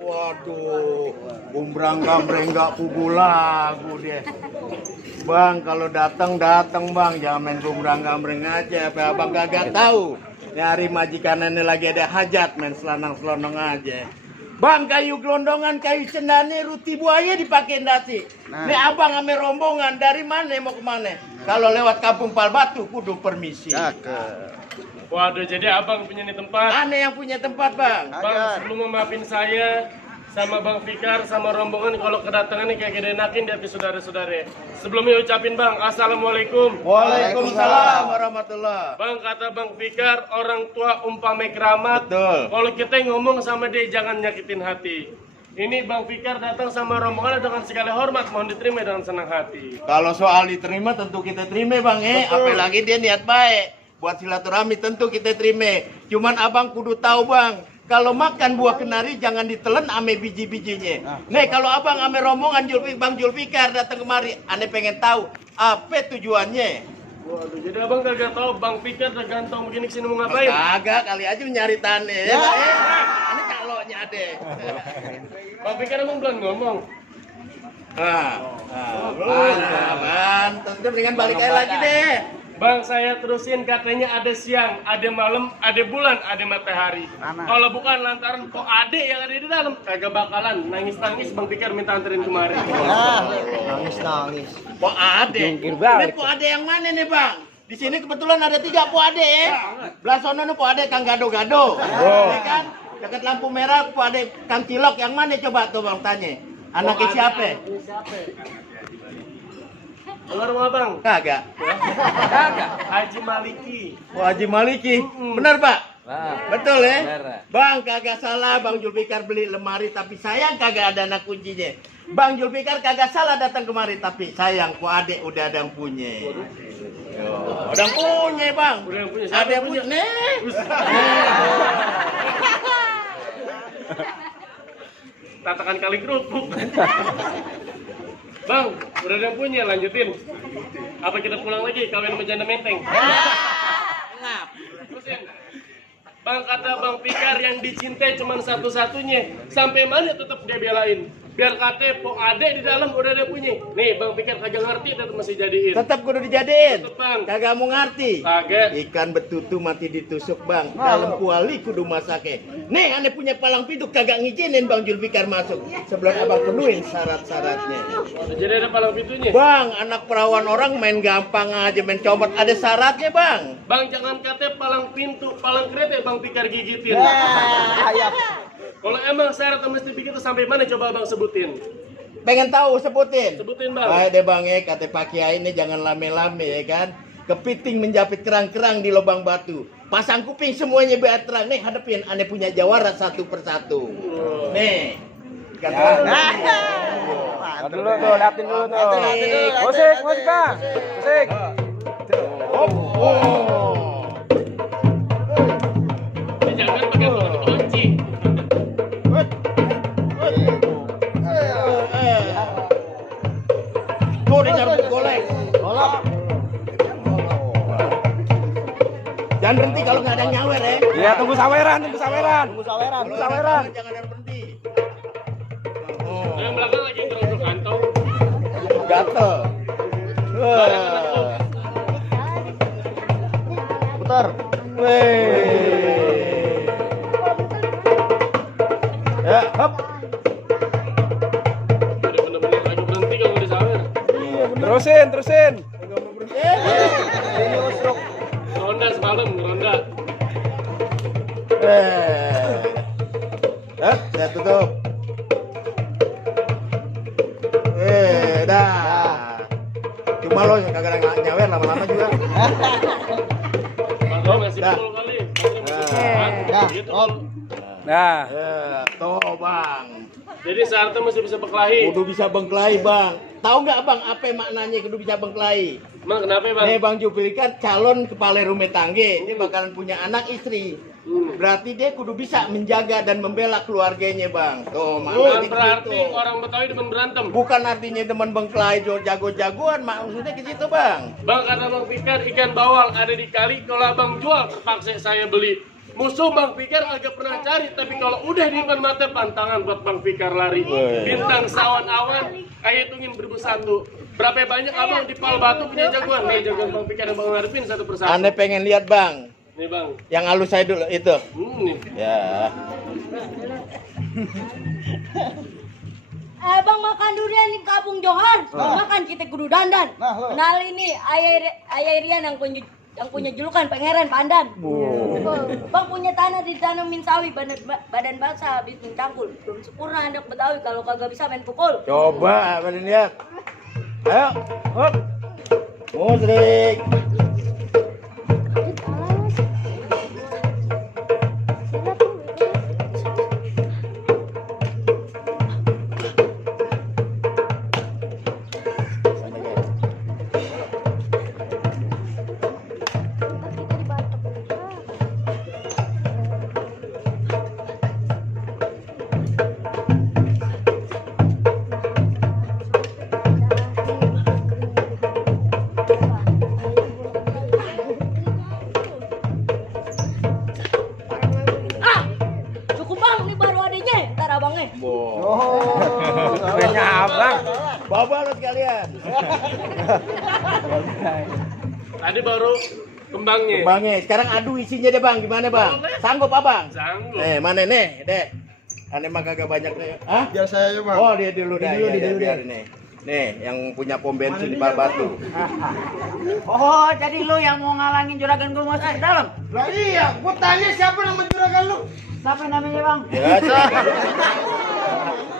Waduh, Bumbrang Gambreng nggak pugu lagu dia. Bang, kalau datang bang, jangan main Bumbrang Gambreng aja. Apa abang kagak tahu? Nyari majikanannya lagi ada hajat, main selanang-selonong aja. Bang, kayu gelondongan, kayu cendane, ruti buaya dipakai dasi. Ini abang ame rombongan, dari mana mau kemana? Kalau lewat kampung Palbatu, kudu permisi. Waduh, jadi abang punya nih tempat. Aneh yang punya tempat, bang. Bang, sebelum memaafin saya sama Bang Fikar sama rombongan kalau kedatangan nih kayak gede enakin di hati saudara-saudara. Sebelumnya ucapin Bang, Assalamualaikum. Waalaikumsalam warahmatullah. Bang, kata Bang Fikar, orang tua umpame keramat. Betul. Kalau kita ngomong sama dia jangan nyakitin hati. Ini Bang Fikar datang sama rombongan dengan segala hormat, mohon diterima dengan senang hati. Kalau soal diterima tentu kita terima, bang. Apalagi dia niat baik. Buat silaturahmi tentu kita terima. Cuman abang kudu tahu, bang. Kalau makan buah kenari jangan ditelen ame biji-bijinya. Nih kalau abang ame rombongan Bang Julfikar datang kemari, ane pengen tahu apa tujuannya. Waduh, jadi abang kagak tahu Bang Fikar udah ganteng begini kesini mau ngapain? Kagak, kali aja nyari tane. Ya. Ini calonnya ada. Bang Fikar emang belum ngomong. Tentu dengan balik aja lagi deh. Bang, saya terusin katanya ada siang, ada malam, ada bulan, ada matahari. Kalau bukan lantaran kok ade yang ada di dalam, kagak bakalan nangis-nangis Bang Fikar minta anterin kemari. Nangis. Po ade. Ini po ade yang mana nih, bang? Di sini kebetulan ada 3 po ade ya. Belah sono nih po ade Kang Gado-Gado. Ya kan? Dekat lampu merah po ade Kang Cilok, yang mana coba tuh bang tanya? Anaknya siapa? Keluar rumah bang? Kagak. Kagak. Haji Maliki. Oh, Haji Maliki. Benar, Pak? Betul ya? Benar. Bang, kagak salah Bang Julfikar beli lemari, tapi sayang kagak ada anak kuncinya. Bang Julfikar kagak salah datang kemari, tapi sayang ku adek udah ada yang punya. Udah yang punya, Bang. Udah yang punya. Ada yang punya. Nih. Tatakan kali kerupuk. Bang, udah ada yang punya, lanjutin. Apa kita pulang lagi kawin sama janda menteng? Terusin. Bang, kata Bang Fikar yang dicintai cuma satu-satunya. Sampai mana tetap dia belain? Biar kata po ade di dalam udah ada punya. Nih, Bang Fikar kagak ngerti tetap masih jadiin. Tetap kudu dijadiin. Tetep, Bang. Kagak mau ngerti. Kaget. Ikan betutu mati ditusuk, Bang. Dalam kuali kudu masake. Nih, ane punya palang pintu kagak ngizinin Bang Julfikar masuk. Sebelum abang penuhin syarat-syaratnya. Jadi ada palang pintunya. Bang, anak perawan orang main gampang aja, main comot. Ada syaratnya, Bang. Bang, jangan kata palang pintu, palang kereta Bang Fikar gigitin. Kalau emang syarat mesti begitu sampai mana coba Bang sebutin? Pengen tahu, sebutin. Sebutin Bang. Baik deh, Bang, ya. Kata Pak Kiai ini jangan lame-lame, ya kan. Kepiting menjapit kerang-kerang di lubang batu. Pasang kuping semuanya biar terang. Nih, hadapin. Ane punya jawara satu persatu. Nih. Kata Dulu tuh, liatin dulu tuh. Musik, musik bang. Musik. Jangan pakai kunci. Tuh, dia nyarbut golek. Jangan berhenti kalau nggak ada yang nyawer, ya. Iya, tunggu saweran, tunggu saweran. Kalau saweran. Jangan ada berhenti. Yang belakang lagi geruduk kantong. Gatel. Putar. Weh. Ya, hop. Udah bener-bener lagi berhenti kalau mau disawer. Terusin, terusin. Ronda semalam, ronda. Saya tutup. Dah. Cuma lo yang kagak nyawer lama-lama juga. Bang, masih Dah. 10 kali. Gitu. Nah, Tuh, Bang. Jadi syaratnya masih bisa berkelahi. Kudu bisa bengkelai, Bang. Tahu nggak, Bang, apa maknanya kudu bisa bengkelai? Emang kenapa Bang? Nih, Bang Julfikar calon kepala rumah tangga. Dia bakalan punya anak istri. Berarti dia kudu bisa menjaga dan membela keluarganya, Bang. Tuh, Bukan maknanya berarti gitu. orang Betawi demen berantem. Bukan artinya teman bengkelai jago-jagoan, maksudnya ke situ, Bang. Bang, kata Bang Fikar ikan bawal ada di kali, kalau abang jual terpaksa saya beli. Musuh Bang Fikar agak pernah cari, tapi kalau udah di depan mata pantangan buat Bang Fikar lari. Bintang sawan awan, ayo hitungin 1001. Berapa banyak abang di Pal Batu punya jagoan? Nih jagoan Bang Fikar dan Bang Arifin satu persatu. Anda pengen lihat bang? Nih bang. Yang halus saya dulu itu. Nih. Ya. Bang makan durian di Kampung Johar. Makan kita kudu dandan. Kenal ini Ayah Rian yang punya julukan Pangeran Pandan. Bang punya tanah ditanamin sawi, badan basah habis mencangkul. Belum sempurna anak Betawi kalau kagak bisa main pukul. Coba kalian lihat. Ayo, hop. Musrik. Kayaknya abang. Bawa lo sekalian. Tadi baru kembangnya. Kembangnya. Sekarang adu isinya deh bang. Gimana bang? Sanggup abang? Sanggup. Mana nih, deh. Aneh mah kagak banyak nih. Hah? Biar saya aja bang. Oh dia dulu dah. Dia Ya, dulu, biar nih. Nih, yang punya pom bensin di Pal Batu. Oh, jadi lu yang mau ngalangin juragan gua masuk ke dalam? Lah iya, gua tanya siapa nama juragan lu? Siapa namanya, Bang? Ya,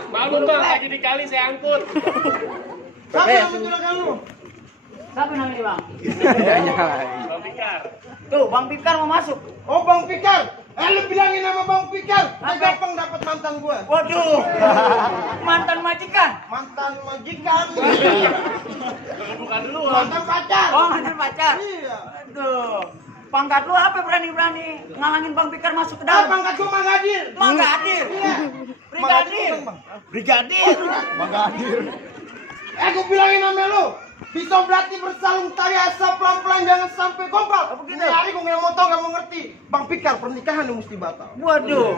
Malu bang, lagi di kali saya angkut. Siapa nama juragan lu? Siapa namanya, Bang? Bang Fikar. Tuh, Bang Fikar mau masuk. Oh Bang Fikar. Lu bilangin nama Bang Fikar. Gampang dapat mantan gua. Waduh, mantan majikan. Mantan majikan. Bukan dulu. Mantan pacar. Oh, mantan pacar. Iya. Aduh, pangkat lu apa berani-berani ngalangin Bang Fikar masuk ke Ah, dalam? pangkat gua Magadir. Magadir. Iya. Brigadir. Brigadir. Magadir. Gua bilangin nama lu. Bisa berarti bersalung tali asap pelan-pelan jangan sampai kompak. Begitu. Ini hari gua nggak mau tahu nggak mau ngerti. Bang Fikar pernikahan lu mesti batal. Waduh,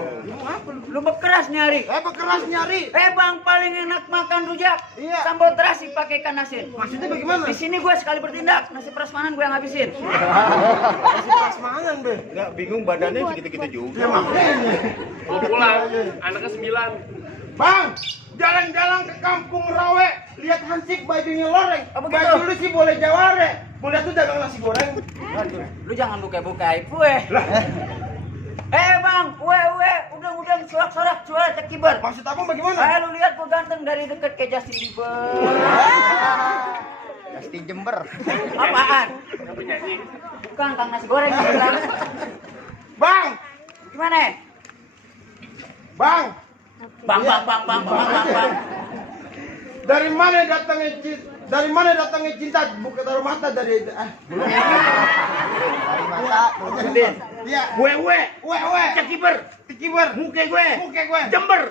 lu bekeras nyari. Bekeras nyari. Bang, paling enak makan rujak. Iya. Sambal terasi pakai ikan asin. Maksudnya bagaimana? Di sini gue sekali bertindak, nasi prasmanan gue yang habisin. Masih prasmanan be. Enggak bingung badannya segitu-gitu juga. Ya makanya. Mau pulang, anaknya 9. Bang, jalan-jalan ke kampung Rawe, lihat Hansip bajunya loreng. Apa gitu? Baju lu sih boleh jaware, boleh tuh dagang nasi goreng. Lu jangan buka-buka aib gue. Bang, udang-udang sorak-sorak suara tekibar. Maksud abang bagaimana? Lu lihat gue ganteng dari dekat kayak Justin Bieber. Justin Jember. Apaan? Apa nyanyi? Bukan kang nasi goreng. Bang, Gimana? bang, Bang. dari mana datangnya cinta? Bukan dari mata dari mata. Iya. Wewe. Tekiber. Muka gue. Jember.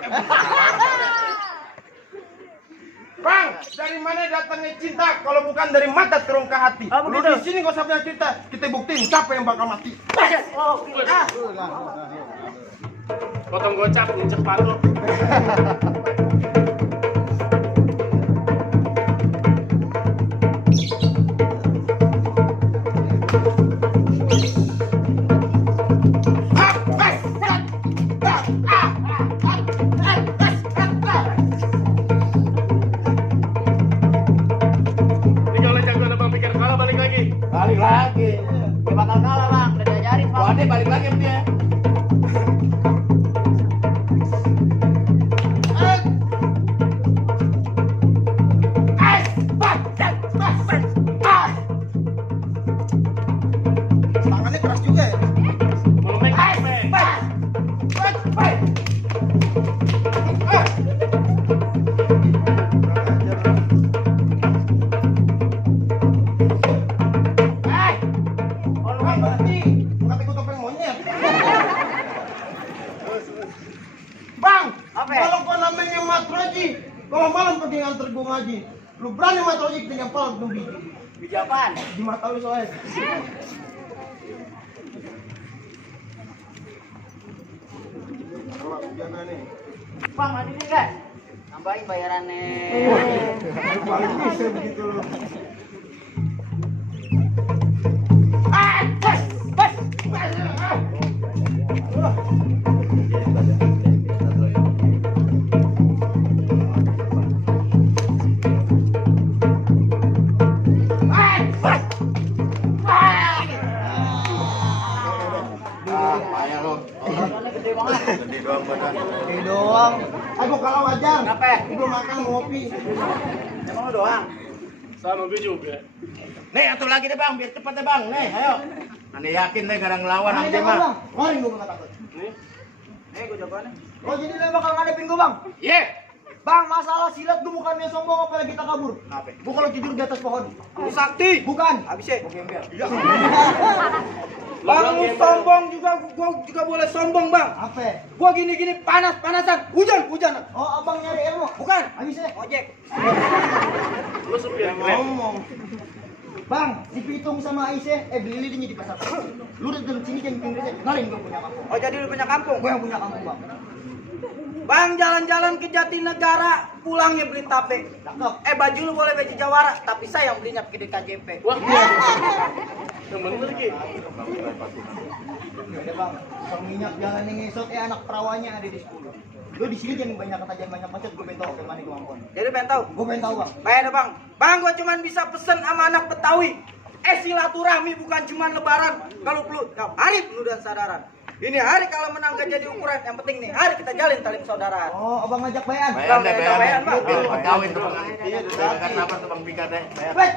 Bang, dari mana datangnya cinta kalau bukan dari mata turun ke hati? Oh, Lu begitu. di sini gak usah punya cerita, kita buktiin siapa yang bakal mati. Oh, Potong gocap, injek palu. Ini kalau jagoan Abang Fikar kalah balik lagi. Balik lagi. dia bakal kalah bang, udah diajarin bang. Wah, dia balik lagi sama dia. Tangannya keras juga ya. Mau make Bang, Apa ya? kalau gua namanya Matroji, kalau malam pergi nganter gua ngaji, lu berani Matroji dengan palak tuh biji? Biji apaan? Di mata lu soalnya. Jangan nih. Bang, ada nih guys. Tambahin bayarannya. Paling bisa begitu loh. Payah lo. Gede banget. Gede doang badan. Oke doang. Aku kalau wajar. Kenapa? Gue makan ngopi. Emang lu doang. Sama gue juga. Nih, satu lagi deh bang, biar cepet deh bang. Nih, ayo. Ane yakin deh gak ada ngelawan sama dia mah. Mari gue nggak takut. Nih. Gue jagoan nih. Oh jadi lo bakal ngadepin gue bang? Ye. Bang, masalah silat gue bukannya sombong apa kita kabur. Gue kalau tidur di atas pohon. Sakti. Bukan. Habisnya. Bang, lu sombong juga, gua juga boleh sombong bang. Apa? Gua gini-gini panas-panasan, hujan. Oh, abang nyari ilmu? Bukan. Habisnya. Ojek. Lu supir Grab. Ngomong. Bang, si Pitung sama Aisyah, beli lilin di pasar. Lu datang sini jangan bikin rese, kenalin gua punya kampung. Oh, jadi lu punya kampung? Gua yang punya kampung bang. Bang, jalan-jalan ke Jatinegara, pulangnya beli tape. Cakep. Baju lu boleh baju Jawara, tapi saya yang belinya ke KJP. Wah. Yang bener Ki. Ada bang, bang minyak jalan yang ngesot, anak perawanya ada di 10. Lu di sini jangan banyak kata, jangan banyak macet, gua pengen tahu ke mana kemampuan. Jadi pengen tahu? Gua pengen tahu bang. Baik bang. Bang, gua cuman bisa pesen sama anak Betawi. Silaturahmi bukan cuma lebaran. Kalau perlu, hari penuh dan sadaran. Ini hari kalau menang gak jadi ukuran, yang penting nih hari kita jalin tali persaudaraan. Oh, abang ngajak bayan. Bayan deh, Bayan, Bang. biar cepet kawin tuh bang. Iya, udah kan apa tuh bang Bika deh. Bayan. Wait,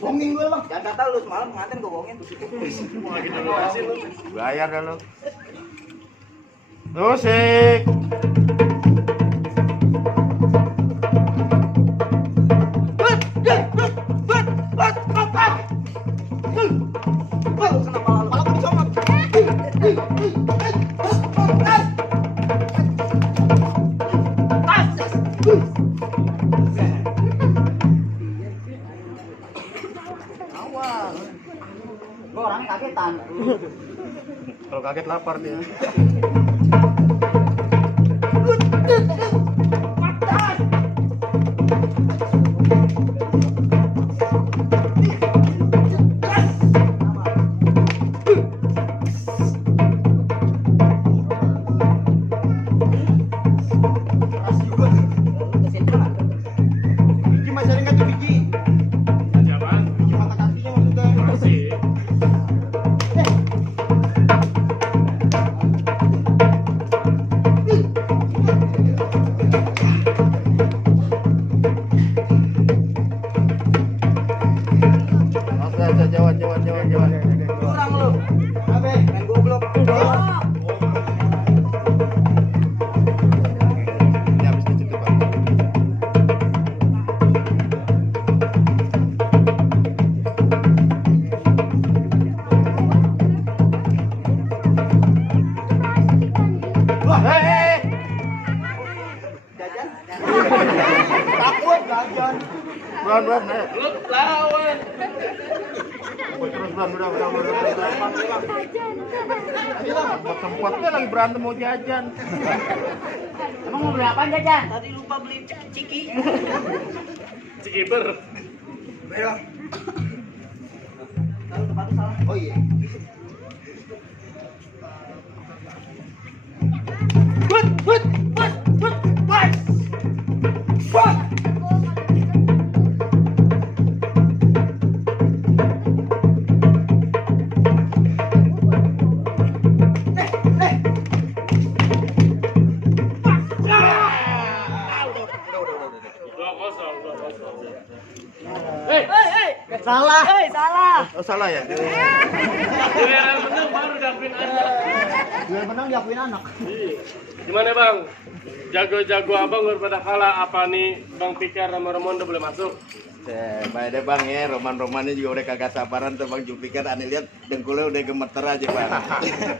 bohongin gue bang. Jangan kata lu semalam pengantin gua bohongin. Wah, gitu lu kasih lu. Bayar dah lo. Musik. Gua orangnya kagetan. Kalau kaget lapar dia. Biji masih ada nggak tuh biji? Jaman. Biji makan taksinya maksudnya. Masih. Oke, jawan. Kurang lu. Apa? Main goblok. Ini habis ditutup bang. Wah, Jajan. Takut jajan. Bulan, Lu lawan. terus bulan, udah. Tempatnya lagi berantem mau jajan. Emang mau beli apaan jajan? Tadi lupa beli ciki. Cikiber. Belok. Tahu tempatnya salah. Oh iya. Salah. Salah. Oh salah ya? Giliran menang baru dapetin anak. Gue menang diakuin anak. Iya. Gimana bang? Jago-jago abang daripada kalah apa nih Bang Pikar sama Romondo boleh masuk? Baik deh bang ya, roman-romannya juga udah kagak sabaran tuh bang Julfikar. Aneh lihat dengkulnya udah gemeter aja bang.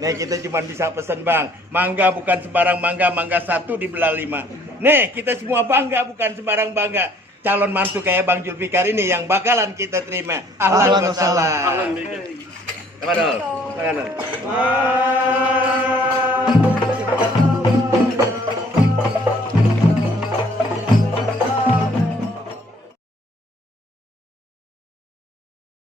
Nih kita cuma bisa pesen bang, mangga bukan sembarang mangga, mangga 1 dibelah 5. Nih kita semua bangga bukan sembarang bangga. Calon mantu kayak bang Julfikar ini yang bakalan kita terima. Ahlan wa sahlan. Ahlan Bika. Apa dong? Tangan dong.